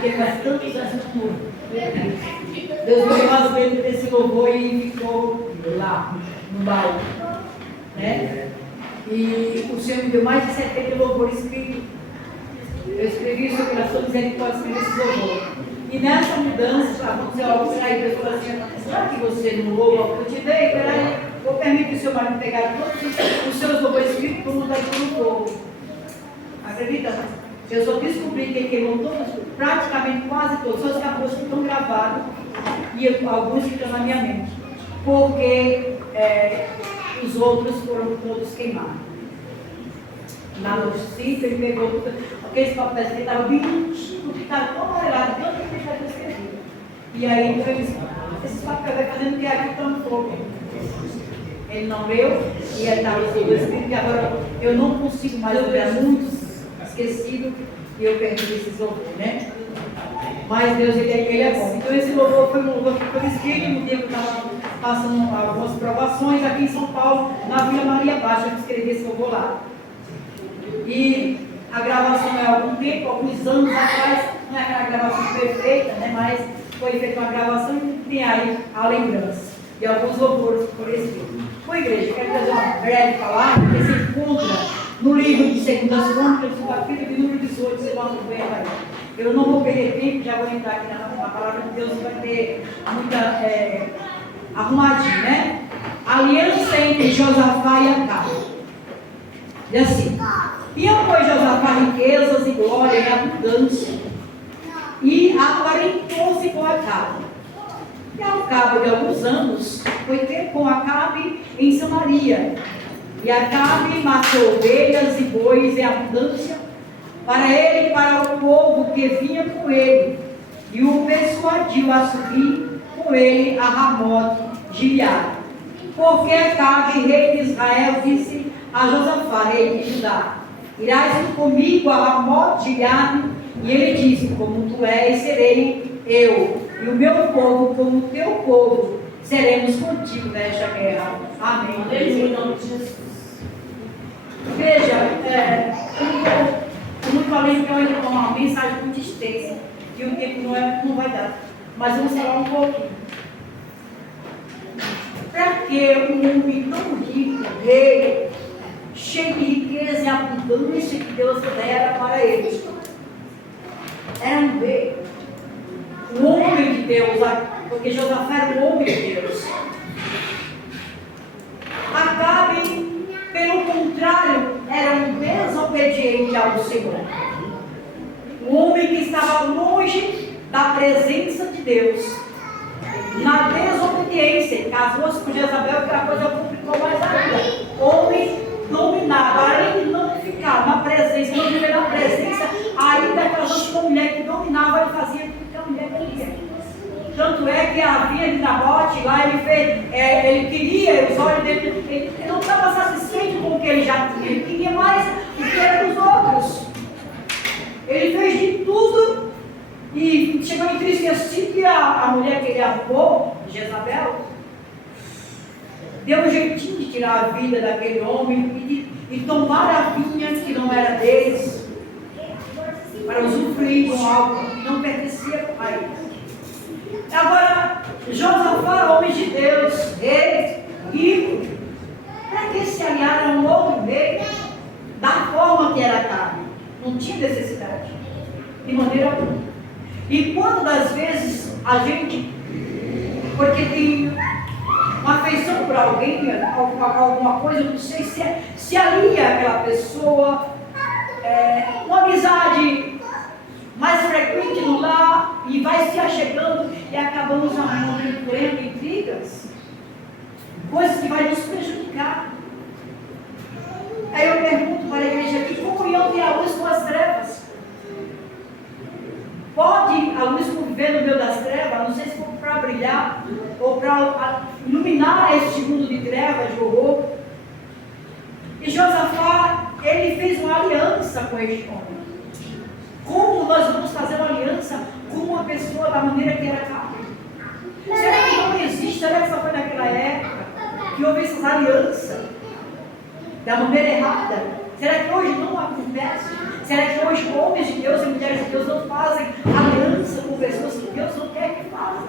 Porque faz tantos anos Deus me deu as vezes desse louvor e ficou lá, no bairro. Né? E o Senhor me deu mais de 70 louvores escritos. Eu escrevi sobre a sua misericórdia nesse louvor. E nessa mudança, aconteceu algo aí, a pessoa assim, será que você não louva? Eu te dei, peraí, vou permitir que o seu marido pegar todos os seus louvores escritos e vou mudar isso no fogo. Acredita? Eu só descobri que queimou todos, praticamente quase todos, só que alguns que estão gravados e alguns ficam na minha mente. Porque os outros foram todos queimados. Na notícia, ele pegou tudo, aqueles papéis que estavam bem antigos, que estavam tão amarelados, tanto que ele já tinha escrevido. E aí ele disse, esses papéis vai fazendo que aqui está no fogo. Ele não leu, e ele estava escrito, e agora eu não consigo mais ler muitos esquecido, e eu perdi esses louvores, né? Mas Deus, ele é bom. Então esse louvor foi um louvor que foi escrito no dia que eu estava passando algumas provações aqui em São Paulo, na Vila Maria Baixa, eu escrevi esse louvor lá. E a gravação é há algum tempo, alguns anos atrás, não é aquela gravação perfeita, né? Mas foi feita uma gravação e tem aí a lembrança. E alguns louvores por escrito. Bom, igreja, quero fazer uma breve palavra, que se encontra no livro de 2 Crônicas, no capítulo de número 18, você vai ver aí. Eu não vou perder tempo, já vou entrar aqui na palavra de Deus, vai ter muita arrumadinha, né? Aliança entre Josafá e Acabe. E assim, tinha pois Josafá riquezas e glória e abundância, e aparentou-se com Acabe. E ao cabo de alguns anos, foi ter com Acabe em Samaria. E Acabe matou ovelhas e bois em abundância para ele e para o povo que vinha com ele, e o persuadiu a subir com ele a Ramote Gileade. Porque Acabe, rei de Israel, disse a Josafá, rei de Judá: irás comigo a Ramote Gileade? E ele disse: como tu és, serei eu, e o meu povo como o teu povo, seremos contigo nesta guerra. Amém. Em nome de Jesus. Veja, como eu falei, que eu ia tomar uma mensagem muito extensa, e o tempo não vai dar. Mas vamos falar um pouquinho. Para que um homem tão rico, rei, cheio de riqueza e abundância que Deus dera para ele? Era um rei, um homem de Deus, porque Josafá era um homem de Deus. Acabe, pelo contrário, era um desobediente ao Senhor. Um homem que estava longe da presença de Deus. Na desobediência, casou-se com Jezabel, que a coisa complicou mais ainda. Homem dominado, além de não ficar na presença, não viver na presença, ainda casou-se com uma mulher que dominava e fazia tudo que a mulher queria. Tanto é que havia de Nabote lá, ele queria, os olhos dele, ele não estava satisfeito com o que ele já tinha, ele queria mais o que era dos outros. Ele fez de tudo e chegou entristecido que a mulher que ele arrumou, Jezabel, deu um jeitinho de tirar a vida daquele homem e tomar a vinha que não era deles, para usufruir com algo que não pertencia a eles. Agora, Josafá, homem de Deus, rei, rico, para que se aliar a um outro rei da forma que era Acabe? Não tinha necessidade, de maneira alguma. E quando das vezes a gente, porque tem uma afeição por alguém, alguma coisa, não sei se alia aquela pessoa, uma amizade mais frequente no lar, e vai se achegando e acabamos entrando em brigas, coisas que vai nos prejudicar. Aí eu pergunto para a igreja aqui: como eu tenho a luz com as trevas? Pode a luz conviver no meio das trevas? Não sei se for para brilhar ou para iluminar este mundo de trevas, de horror. E Josafá, ele fez uma aliança com este homem. Como nós vamos fazer uma aliança com uma pessoa da maneira que era Acabe? Será que não existe? Será que só foi naquela época que houve essas alianças da maneira errada? Será que hoje não acontece? Será que hoje homens de Deus e mulheres de Deus não fazem aliança com pessoas que Deus não quer que façam?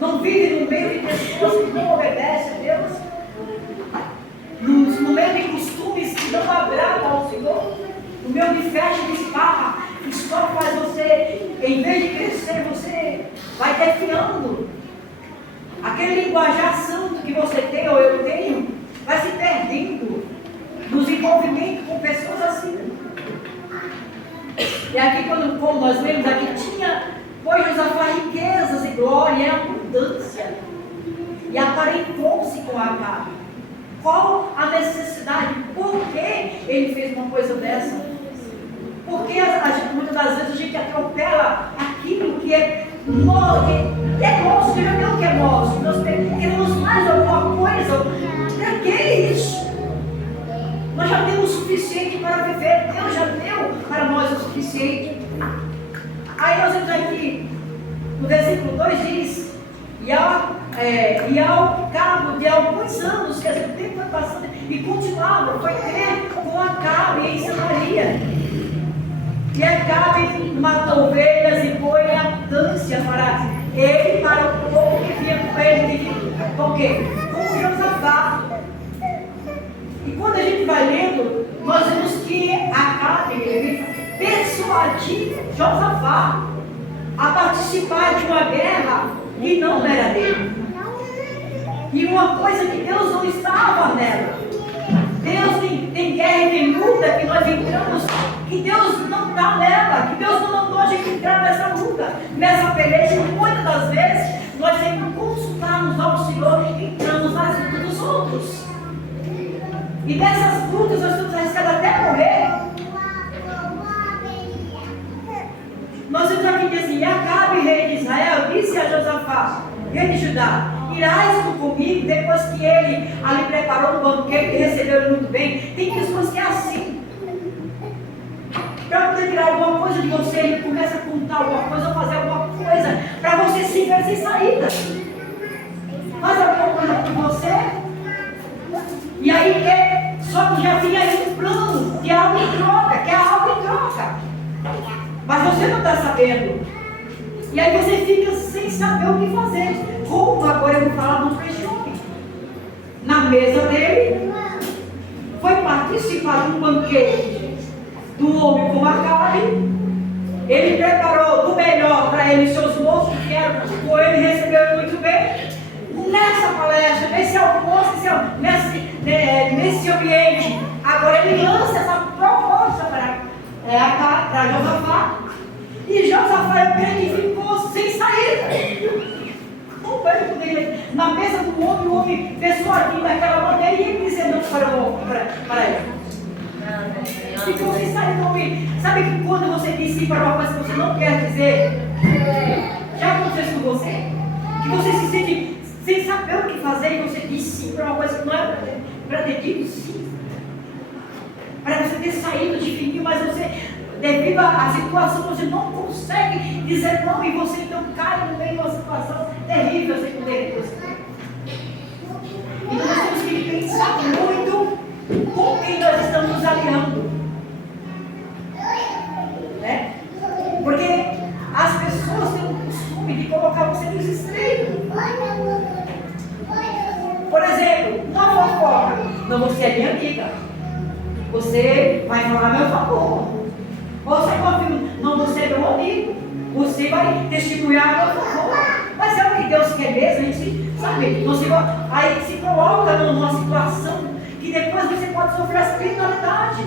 Não vivem no meio de pessoas que não obedecem a Deus? Não meio de costumes que não agradam ao Senhor, no meio de festa de esparra, que só faz você, em vez de crescer, você vai definhando. Aquele linguajar santo que você tem ou eu tenho, vai se perdendo nos envolvimentos com pessoas assim. E aqui, como nós vemos, aqui tinha, pois Josafá, riquezas e glória e abundância, e aparentou-se com Acabe. Qual a necessidade? Por que ele fez uma coisa dessa? Porque muitas das vezes a gente atropela aquilo que é nosso, que já deu que é nosso. Nós queremos mais alguma coisa. Para que isso? Nós já temos o suficiente para viver. Deus já deu para nós o suficiente. Aí nós vemos aqui, no versículo 2 diz: e ao cabo de alguns anos, quer dizer, o tempo foi passando e continuava, foi ter com Acabe em Samaria. E Acabe matou ovelhas e boi em abundância para ele e para o povo que vinha com ele. Com quê? Com Josafá. E quando a gente vai lendo, nós vemos que Acabe persuadiu Josafá a participar de uma guerra que não era dele. E uma coisa que Deus não estava nela. Deus tem guerra e tem luta que nós entramos, que Deus não está nela, que Deus não mandou a gente entrar nessa luta, nessa peleja. Muitas das vezes nós temos que consultarmos ao Senhor e entramos nas lutas dos outros. E nessas lutas nós estamos arriscados até morrer. Nós vemos aqui que assim: Acabe, rei de Israel, disse a Josafá, rei de Judá: irás tu comigo? Depois que ele ali preparou um banquete e recebeu ele muito bem. Tem pessoas que é assim. Para poder tirar alguma coisa de você, ele começa a contar alguma coisa ou fazer alguma coisa para você se ver sem saída. Faz alguma coisa por você. E aí só que já tinha aí um plano de algo em troca, que é algo em troca. Mas você não está sabendo. E aí você fica sem saber o que fazer. Como agora eu vou falar do homem. Na mesa dele, foi participar de um banquete do homem com Acabe. Ele preparou do melhor para ele, seus moços que vieram com ele, recebeu muito bem. Nessa palestra, nesse almoço, nesse ambiente, agora ele lança essa proposta para Josafá. E Josafá, eu creio que ficou sem saída. Como ele poderia, na mesa do homem, o homem persuadindo daquela maneira, e ele dizendo para ele. Ficou sem saída do homem. Sabe que quando você diz sim para uma coisa que você não quer dizer, já aconteceu com você? Que você se sente sem saber o que fazer e você diz sim para uma coisa que não é para ter dito sim. Para você ter saído de fininho, mas você, devido à situação, você não consegue dizer não e você então cai no meio de uma situação terrível sem poder gostar. Então nós temos que pensar muito com quem nós estamos nos aliando. Né? Porque as pessoas têm o costume de colocar você nos extremos. Por exemplo, uma fofoca. Não, você é minha amiga. Você vai falar a meu favor. Você confirma, não, você é meu amigo. Você vai testemunhar a meu favor. Mas é o que Deus quer mesmo, a gente sabe. Você aí se coloca numa situação que depois você pode sofrer a penalidade.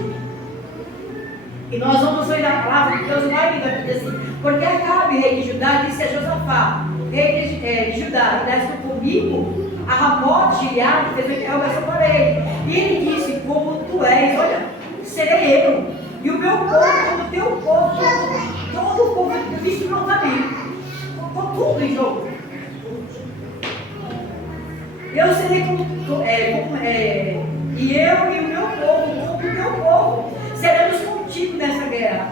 E nós vamos ouvir a palavra que Deus vai me dizer assim: porque Acabe, rei de Judá, disse a Josafá, rei de Judá: irás tu comigo a Ramote de Gileade, fez uma interrogação para ele. E ele disse: como tu és, olha, serei eu, e o meu povo como o teu povo, todo o povo visto não caminho. Com tudo em jogo. Eu serei e eu e o meu povo, como o teu povo, seremos contigo nessa guerra.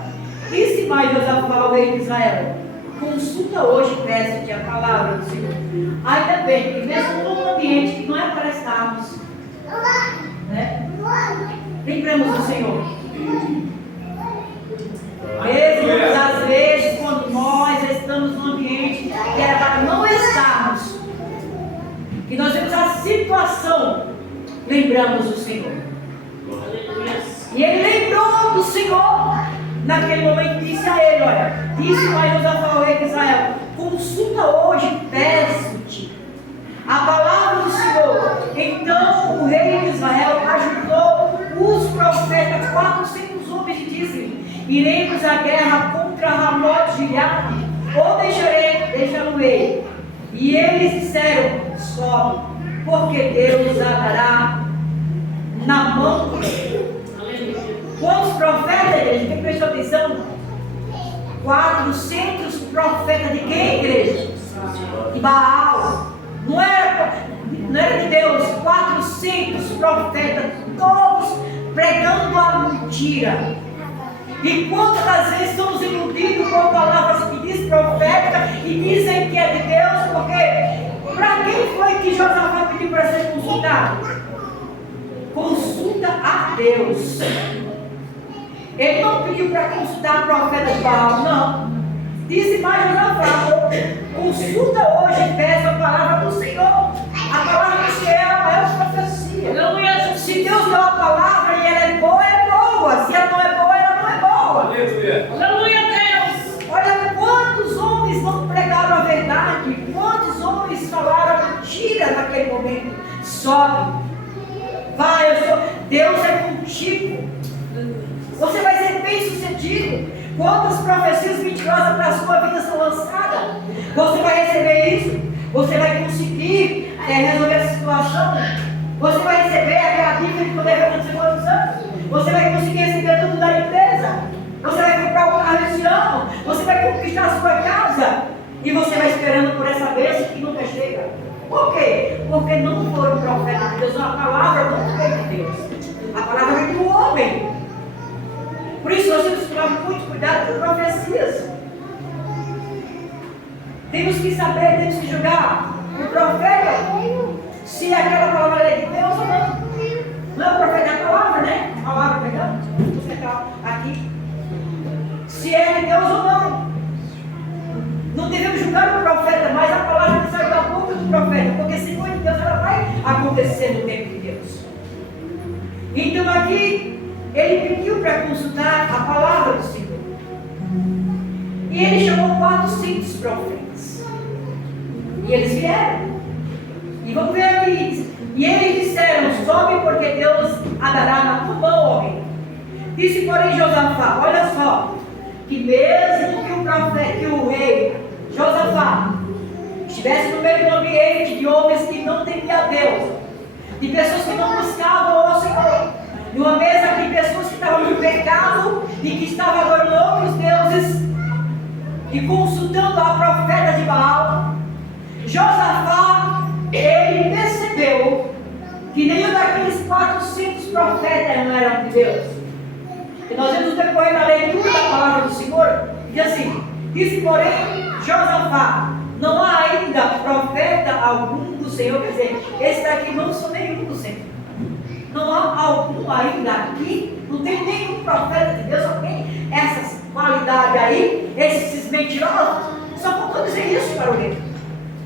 Disse mais Josafá ao rei de Israel: consulta hoje, peço-te a palavra do Senhor. Ainda bem que mesmo num ambiente que não é para estarmos, né? Lembramos do Senhor. Mesmo às vezes quando nós estamos num ambiente que era para não estarmos, que nós vemos a situação, lembramos do Senhor. E ele lembrou do Senhor. Naquele momento disse a ele, olha, disse mais Josafá ao rei de Israel, consulta hoje, peço-te a palavra do Senhor. Então o rei de Israel ajudou os profetas, 400 homens, e disse, iremos à guerra contra Ramote de Gileade, ou deixá-lo-ei. E eles disseram, sobe, porque Deus a dará na mão do rei. Quantos profetas, igreja? Quem prestou atenção? 400 profetas de quem, igreja? De Baal. Não era de Deus. 400 profetas, todos pregando a mentira. E quantas das vezes somos iludidos com palavras que diz profeta e dizem que é de Deus, porque para quem foi que Josafá pediu para ser consultado? Consulta a Deus. Ele não pediu para consultar profeta de Baal, não. Disse mais Josafá, consulta hoje e peça a palavra do Senhor. A palavra do Senhor é uma profecia. Se Deus deu a palavra e ela é boa. Se ela não é boa, ela não é boa. Aleluia, Deus. Olha quantos homens não pregaram a verdade, quantos homens falaram a mentira naquele momento. Sobe. Vai, Deus é contigo. Você vai ser bem sucedido. Quantas profecias mentirosas para a sua vida são lançadas? Você vai receber isso. Você vai conseguir resolver a situação. Você vai receber aquela dívida que você deve acontecer quantos anos. Você vai conseguir receber tudo da empresa. Você vai comprar um carro esse ano. Você vai conquistar a sua casa. E você vai esperando por essa bênção que nunca chega. Por quê? Porque não foi um profeta de Deus. A palavra não veio de Deus. A palavra veio do homem. Por isso nós temos que tomar muito cuidado com profecias. Temos que saber, temos que julgar o profeta se aquela palavra é de Deus ou não. Não é o profeta, é a palavra, né? A palavra, pegando. Você está aqui. Se é de Deus ou não. Não devemos julgar o profeta, mas a palavra que sai da boca do profeta. Porque se for de Deus, ela vai acontecer no tempo de Deus. Então aqui ele pediu para consultar a palavra do Senhor. E ele chamou 400 profetas. E eles vieram. E vamos ver aqui. E eles disseram, sobe porque Deus a dará na tua mão, homem. Disse porém Josafá, olha só, que mesmo que o profeta, que o rei Josafá estivesse no meio do ambiente de homens que não temiam a Deus, de pessoas que não buscavam ao Senhor, de uma mesa de pessoas que estavam no pecado e que estavam adorando outros deuses e consultando a profeta de Baal, Josafá, ele percebeu que nenhum daqueles 400 profetas não eram de Deus. E nós vemos depois na leitura da palavra do Senhor, que assim, disse porém Josafá, não há ainda profeta algum do Senhor, quer dizer, esse daqui não sou nenhum do Senhor. Não há algum ainda aqui, não tem nenhum profeta de Deus, só tem essas qualidades aí, esses mentirosos. Só faltou dizer isso para o rei.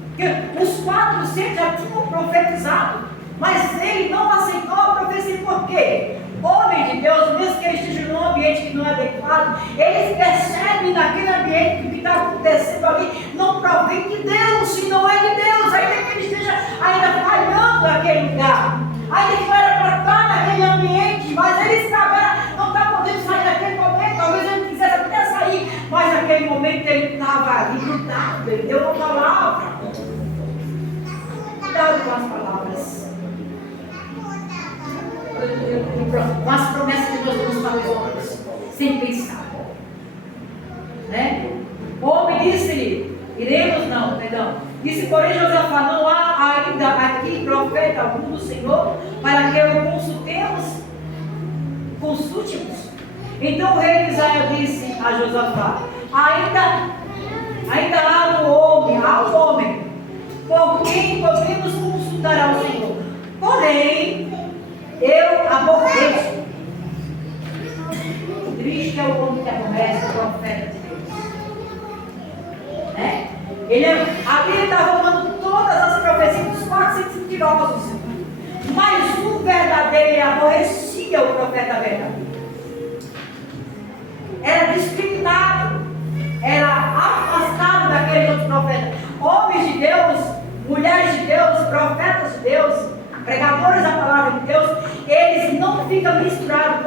Porque os 400 já tinham profetizado, mas ele não aceitou a profecia. Por quê? Homem de Deus, mesmo que ele esteja num ambiente que não é adequado, eles percebem naquele ambiente que o que está acontecendo ali não provém de Deus, se não é de Deus, ainda que ele esteja ainda falhando naquele lugar. Ainda que não era para estar naquele ambiente, mas ele está agora, não está podendo sair naquele momento. Talvez ele quisesse até sair, mas naquele momento ele estava ali grudado, ele deu uma palavra. Cuidado com as palavras, com as promessas que nós damos para os homens, sem pensar. Né? O homem disse-lhe, iremos não, perdão. Disse, porém, Josafá, não há ainda aqui profeta algum do Senhor para que eu consulte-nos. Então o rei de Israel disse a Josafá, ainda há um homem, por quem podemos consultar ao Senhor. Porém, eu aborreço. Triste é o homem que aborrece o profeta de Deus. Né? Ali estava falando todas as profecias dos 400 mentirosos, mas o verdadeiro aborrecia o profeta verdadeiro. Deus, profetas de Deus, pregadores da palavra de Deus, eles não ficam misturados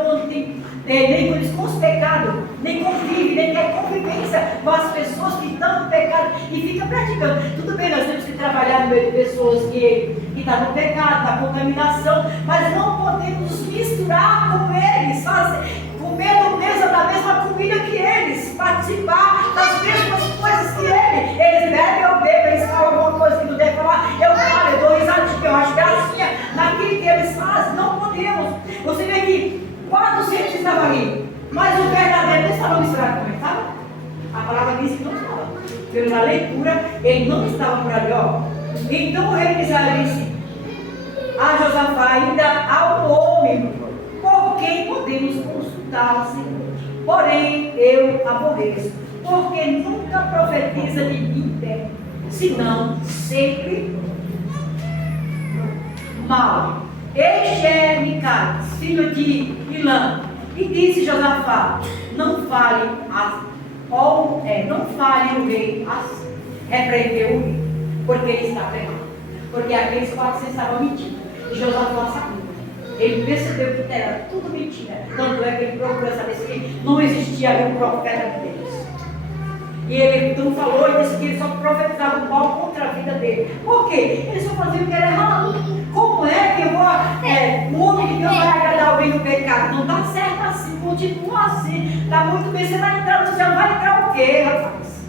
nem com os pecados, nem convivem, nem tem convivência com as pessoas que estão no pecado e ficam praticando. Tudo bem, nós temos que trabalhar no meio de pessoas que estão no pecado, na contaminação, mas não podemos nos misturar com eles, comer da mesma comida que eles, participar das mesmas coisas que eles. Eles bebem, eu bebo, eles falam alguma coisa que não deve falar, eu falo, eu dou risadinha, eu acho gracinha naquilo que eles fazem. Não podemos. Você vê que 400 estavam ali, mas o verdadeiro não estava misturado com ele, sabe? A palavra diz que não estava. Pela leitura, ele não estava por ali, ó. Então o rei de Israel disse a Josafá, ainda ao homem, por quem podemos consultar o Senhor. Porém, eu aborreço, porque nunca profetiza de mim bem, senão sempre mal. Este é Micaías, filho de Ilã, e disse Josafá: não fale o rei assim. Repreendeu o rei, porque ele está pregando. Porque aqueles 400 estavam mentindo. E Josafá sabia. Ele percebeu que era tudo mentira. Tanto é que ele procurou saber se não existia ali um profeta de Deus. E ele então falou e disse que ele só profetizava o mal contra a vida dele. Por quê? Ele só fazia o que era errado. Como é que eu vou, o homem de Deus vai agradar alguém no pecado? Não dá certo assim, continua assim. Está muito bem, você vai entrar no céu, vai entrar o quê, rapaz?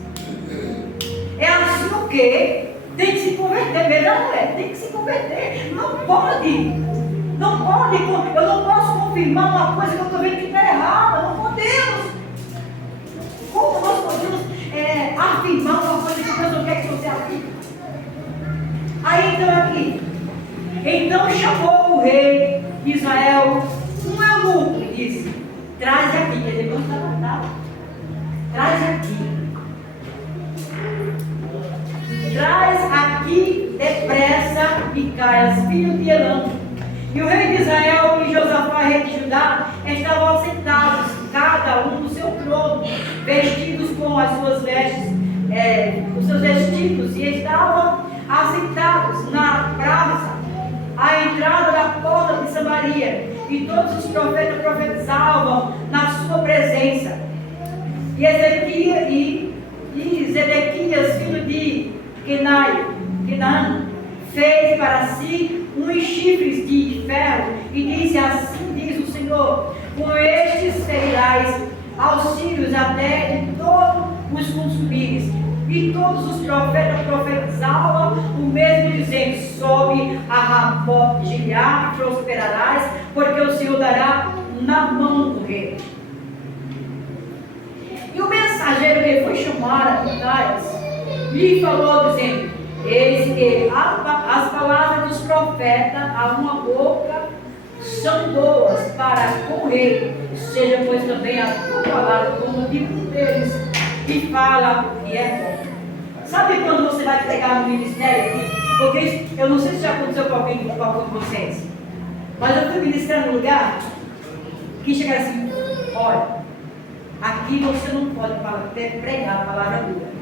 É assim o quê? Tem que se converter, melhor não é? Tem que se converter. Não pode, eu não posso confirmar uma coisa que eu estou vendo que está errada. Não podemos. Como nós podemos afirmar uma coisa que Deus não quer que você afirme? Aí então aqui. Então chamou o rei de Israel um eunuco e disse: traz aqui, quer dizer, não está nada. Traz aqui. Traz aqui depressa Micaías, filho de Elã. E o rei de Israel e Josafá, rei de Judá, estavam sentados, cada um no seu trono, vestidos com as suas vestes, os seus vestidos, e estavam assentados na praça, à entrada da porta de Samaria, e todos os profetas profetizavam na sua presença. E Zedequias, filho de Kenan, fez para si uns chifres de ferro e disse: assim diz o Senhor, com estes ferirás aos sírios até de todos os consumires. E todos os profetas profetizavam o mesmo, dizendo: sobe a Ramote de Gileade e prosperarás, porque o Senhor dará na mão do rei. E o mensageiro que foi chamar a Micaías lhe falou, dizendo: eis que as palavras dos profetas a uma boca são boas para com o rei, seja pois também a tua palavra como de um deles que fala o que é bom. Sabe quando você vai pregar no ministério? Porque isso, eu não sei se já aconteceu com alguém com algum de vocês, mas eu fui ministrar num lugar que chega assim: olha, aqui você não pode pregar a palavra dura.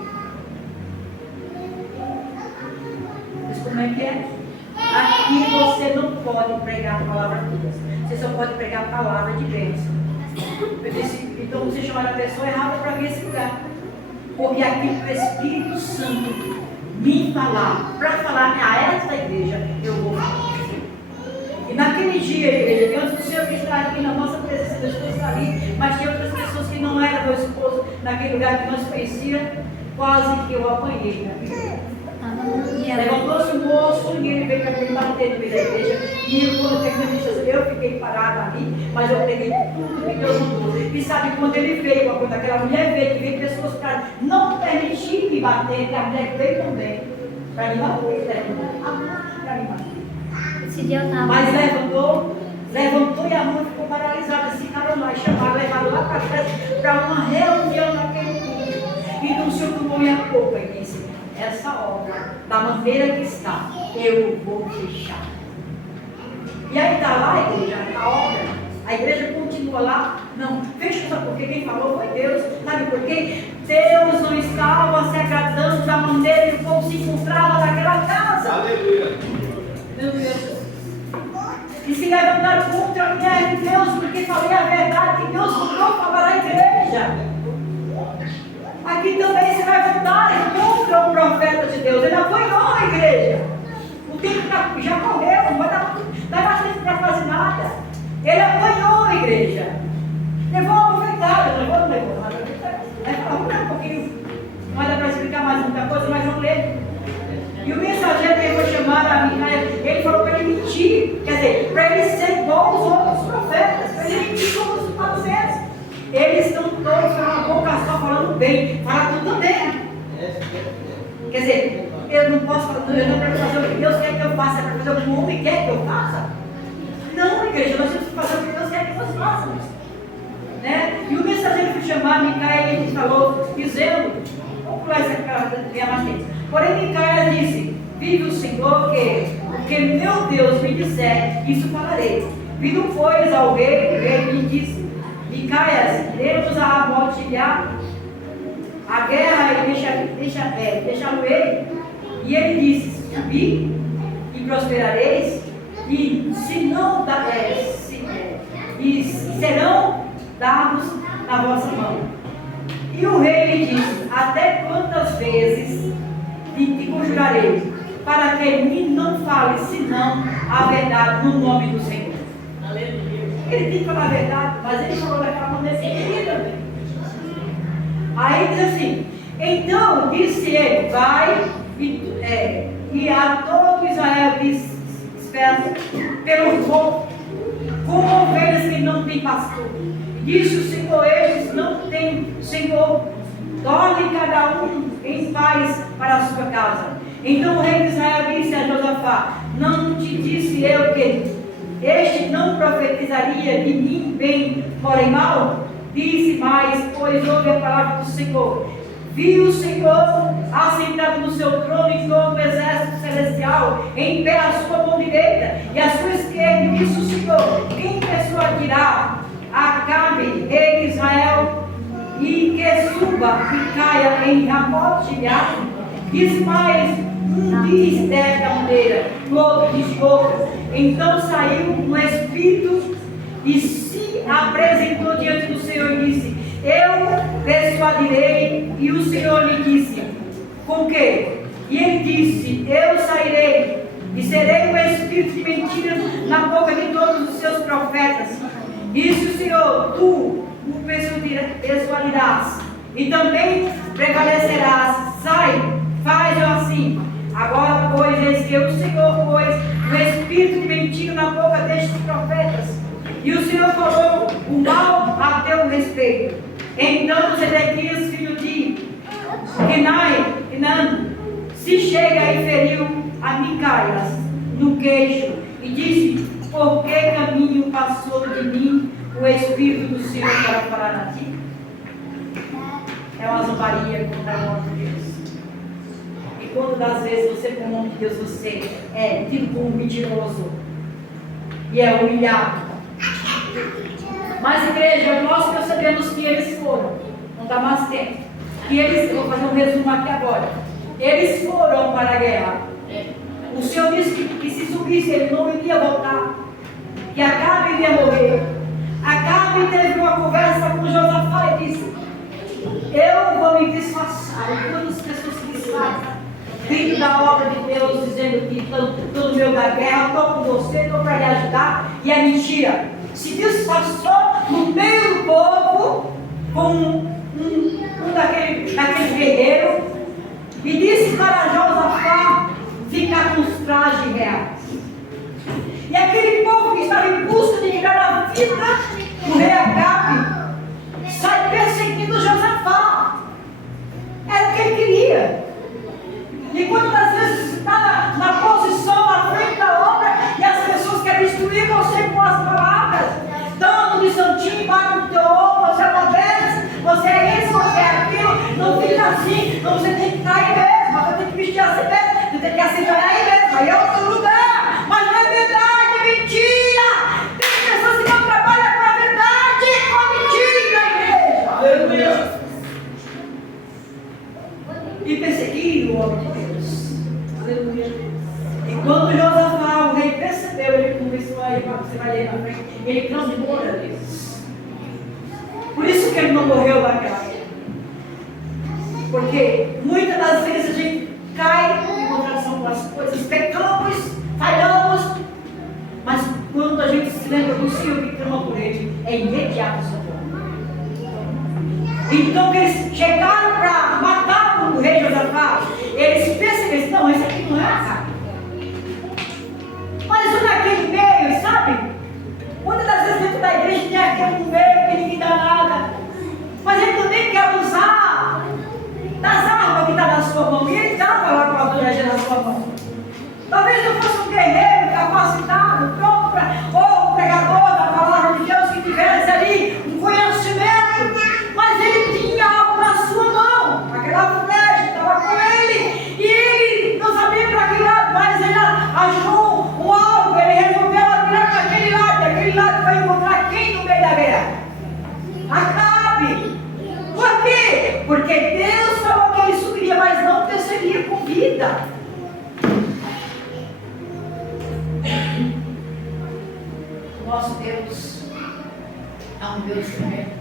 Mas como é que é? Aqui você não pode pregar a palavra dura. Você só pode pregar a palavra de bênção. Eu disse: então você chamaram a pessoa errada para vir esse lugar. Porque aqui o Espírito Santo me falar, para falar a esta igreja, eu vou falar. E naquele dia, igreja, que antes do Senhor que está aqui na nossa presença, Deus está ali, mas tinha outras pessoas que não eram meu esposo, naquele lugar que nós conhecíamos, quase que eu apanhei na vida. Levantou-se um moço e ele veio para me bater no meio da igreja. E eu, quando eu fiquei parada ali, mas eu peguei tudo que Deus mandou. E sabe, quando ele veio, quando aquela mulher veio, que veio pessoas para não permitir me bater, que a mulher veio também para me bater, para me bater. Mas levantou e a mão ficou paralisada, assim, ficaram lá, chamaram, levaram lá para trás para uma reunião naquele culto. Então o Senhor tomou minha culpa e disse: essa obra, da maneira que está, eu vou fechar. E aí está lá a igreja, a obra, a igreja continua lá. Não, fecha, sabe por quê? Quem falou foi Deus. Sabe por quê? Deus não estava se agradando da maneira que o povo se encontrava naquela casa. Aleluia. andar contra a mulher de Deus, porque falei a verdade que Deus mandou falar à igreja. Aqui também você vai votar contra o profeta de Deus. Ele apanhou a igreja. O tempo já correu, não vai dar mais tempo para fazer nada. Ele apanhou a igreja. Levou uma bofetada, levou. Vamos ler um pouquinho. Não vai dar para explicar mais muita coisa, mas vamos ler. E o mensageiro que foi chamado a Micaia, ele falou para ele mentir. Quer dizer, para ele ser igual os outros profetas. Para ele mentir como os saduceus. Eles estão todos com a boca só falando bem, falar tudo bem. Quer dizer, eu não posso falar tudo, eu não quero fazer o que Deus quer que eu faça, é para fazer o que o homem quer que eu faça. Não, igreja, nós temos que fazer o que Deus quer que nós façamos. Né? E o mensageiro foi chamar Micaia, ele falou, dizendo, vamos pular essa cara, ganhar mais tempo. Porém, Micaia disse: vive o Senhor que, o que meu Deus me disser, isso falarei. Vindo, pois, ao rei, o rei lhe disse: Micaia, dê-nos a morte a guerra e deixá-lo ele. E ele disse: subi e prosperareis, e serão dados na vossa mão. E o rei lhe disse: até quantas vezes te conjurarei, para que mim não fale senão a verdade no nome do Senhor. Aleluia. Ele tem que falar a verdade, mas ele falou daquela maneira que queria também. Aí diz assim: então disse ele: vai e a todo Israel dispersa pelo povo, como ovelhas que não têm pastor. Disse o Senhor: estes não têm Senhor, dorme cada um em paz para a sua casa. Então o rei de Israel disse a Josafá: não te disse eu que este não profetizaria de mim bem, porém mal? Disse mais, pois ouve a palavra do Senhor. Viu o Senhor assentado no seu trono em todo o exército celestial, em pé à sua mão direita e à sua esquerda. E disse o Senhor: quem persuadirá Acabe, rei de Israel, e que suba e caia em Ramote Gileade? Diz mais, um diz desta maneira, o outro diz outra. Então saiu um espírito e se apresentou diante do Senhor e disse: eu persuadirei. E o Senhor lhe disse: com que? E ele disse: eu sairei e serei um espírito de mentira na boca de todos os seus profetas. Disse o Senhor: tu o persuadirás e também prevalecerás. Sai, faz-o assim. Agora, pois, eis que o Senhor pôs o espírito de mentira na boca destes profetas, e o Senhor falou o mal a teu respeito. Então Zedequias, filho de Kenan, se chega e feriu a Micaias no queixo, e disse: por que caminho passou de mim o Espírito do Senhor para falar a ti? É uma zombaria contra o nome de Deus. E quando das vezes você, com o nome de Deus, você é tido como um mentiroso e é humilhado. Mas, igreja, nós percebemos que eles foram, não dá mais tempo, que eles, vou fazer um resumo aqui agora, eles foram para a guerra. O Senhor disse que se subisse ele não iria voltar, que Acabe iria morrer. Acabe teve uma conversa com Josafá e disse: eu vou me disfarçar. E quantas pessoas se disfarçam dentro da obra de Deus, dizendo que estou no meio da guerra, estou com você, estou para lhe ajudar, e é mentira. Se disfarçou no meio do povo com daqueles guerreiros e disse para Josafá ficar com os trajes reais. E aquele povo que estava em busca de tirar a vida do rei Acabe sai perseguindo Josafá. Era o que ele queria. E quando às vezes está na posição na frente da obra e as pessoas querem destruir você com as palavras, dando de santinho embaixo do teu ombro, você é modesta, você é isso, você é aquilo, não fica assim, não, você tem que estar aí mesmo, você tem que vestir assim mesmo, você tem que aceitar aí mesmo, aí é outro lugar, mas não é verdade, é mentira. Tem pessoas que não trabalham com a verdade, com a mentira, igreja. Aleluia. E perseguiram o homem de Deus. Aleluia. E quando Josafá, o rei, percebeu, ele começou a ir, você vai ler que ele não morreu naquela época. Porque muitas das vezes a gente cai em contradição com as coisas, pecamos, falhamos, mas quando a gente se lembra do Senhor que clama por ele, é imediato o socorro. Então, eles chegaram para matar o rei Josafá, eles perceberam, não, esse aqui não é a cara. Mas naquele meio, sabe? Muitas das vezes dentro da igreja tem aquele no meio que ninguém dá nada, mas ele também quer abusar das armas que está na sua mão, e ele estava lá com a autoridade na sua mão. Talvez não fosse um guerreiro capacitado, pronto ou um pregador da palavra de Deus que tivesse ali um conhecimento, mas ele tinha algo na sua mão, aquela flecha estava com ele, e ele não sabia para que lado, mas ele achou um alvo, ele resolveu atirar para aquele lado vai encontrar quem no meio da guerra? Acabe. Por quê? Porque Deus falou que ele subiria, mas não desceria com vida. Nosso Deus é um Deus tremendo.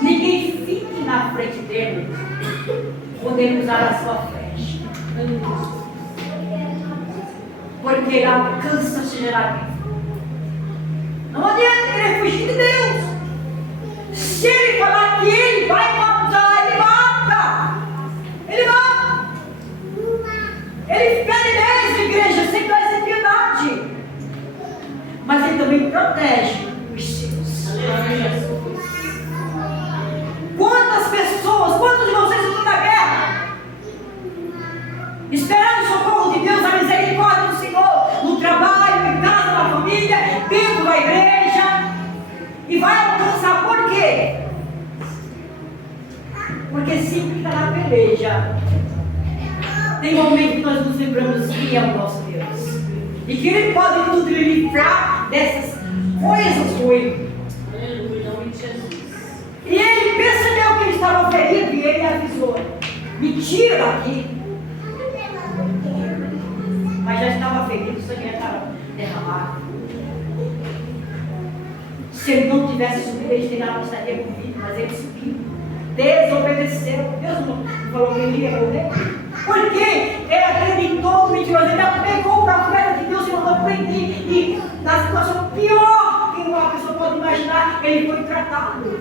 Ninguém fique na frente dele, podendo usar a sua flecha, porque ele alcança se gerar. Não adianta querer fugir de Deus. Se ele falar que ele vai matar, ele mata. Ele mata. Ele fere mesmo, igreja, sem dó e sem piedade. Mas ele também protege os seus. Quantas pessoas, quantos de vocês estão na guerra? Esperando o socorro de Deus, a misericórdia do Senhor, no trabalho, em casa, na família, dentro da igreja, e vai alcançar. Por quê? Porque sempre está na peleja. Tem momento que nós nos lembramos quem é o nosso Deus, e que Ele pode nos livrar dessas coisas ruins. E ele percebeu que ele estava ferido e ele avisou: me tira daqui. Mas já estava ferido, o sangue já estava derramado. Se ele não tivesse subido, ele não estaria com vida, mas ele subiu, desobedeceu. Deus não falou que ele ia morrer, porque ele acreditou no mentiroso. Ele pegou o profeta de Deus e mandou prender, e na situação pior que uma pessoa pode imaginar, ele foi tratado.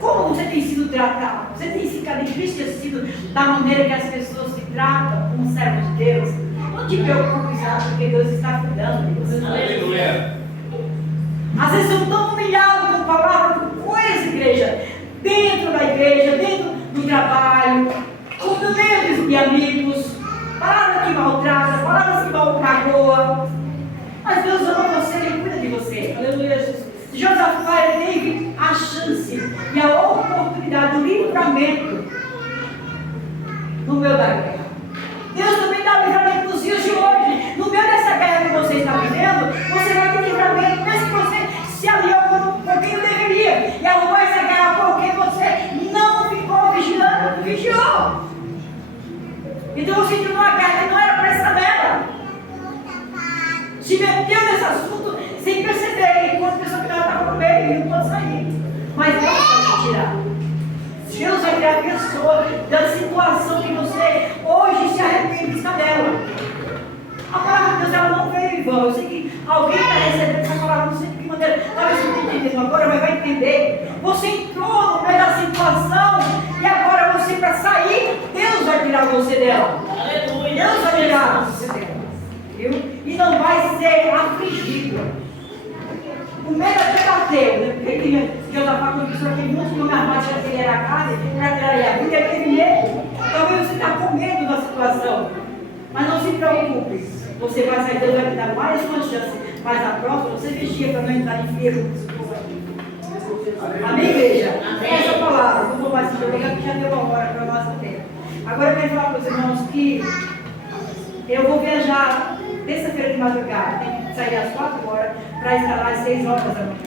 Como você tem sido tratado? Você tem ficado entristecido da maneira que as pessoas se tratam como servo de Deus? Não te preocupes, porque Deus está cuidando de você. Aleluia. Às vezes eu estou humilhado com palavras, com coisas, igreja, dentro da igreja, dentro do trabalho, com medos de amigos, palavras que maltratam, palavras que magoam. Mas Deus ama você, Ele cuida de você. Aleluia, Jesus. Josafá teve a chance e a oportunidade do livramento no meio da guerra. Deus também dá livramento nos dias de hoje. No meio dessa guerra que você está vivendo, você vai ter livramento, mesmo que você se aliou com quem não deveria, e arrumou essa guerra porque você não ficou vigilando, vigiou. Então você entrou numa guerra que não era para estar nela. Se meteu nesse assunto sem perceber, enquanto a pessoa que estava no meio e não pode sair. Mas Deus vai te tirar. Deus vai tirar a pessoa da situação que você hoje se arrepende de estar dela. A palavra de Deus ela não veio em vão. Eu sei que alguém está recebendo essa palavra, não sei de que maneira. Talvez você não esteja entendendo agora, mas vai entender. Você entrou no meio da situação e agora você, para sair, Deus vai tirar você dela. Deus vai tirar você dela. Viu? E não vai ser afligido. O medo até bateu, né? Porque Josafá começou aquele monte de armado, já que ele era a carne, para tirar a vida, ele teve medo. Talvez você está com medo da situação. Mas não se preocupe. Você vai sair, Deus vai te dar mais uma chance. Mas a próxima, você vigia para não entrar em ferro. Amém, igreja? Essa palavra, não vou mais se jogar, porque já deu uma hora para nós também. Agora eu quero falar para os irmãos que eu vou viajar terça-feira de madrugada. Tem que sair às 4 horas para estar lá às 6 horas da manhã.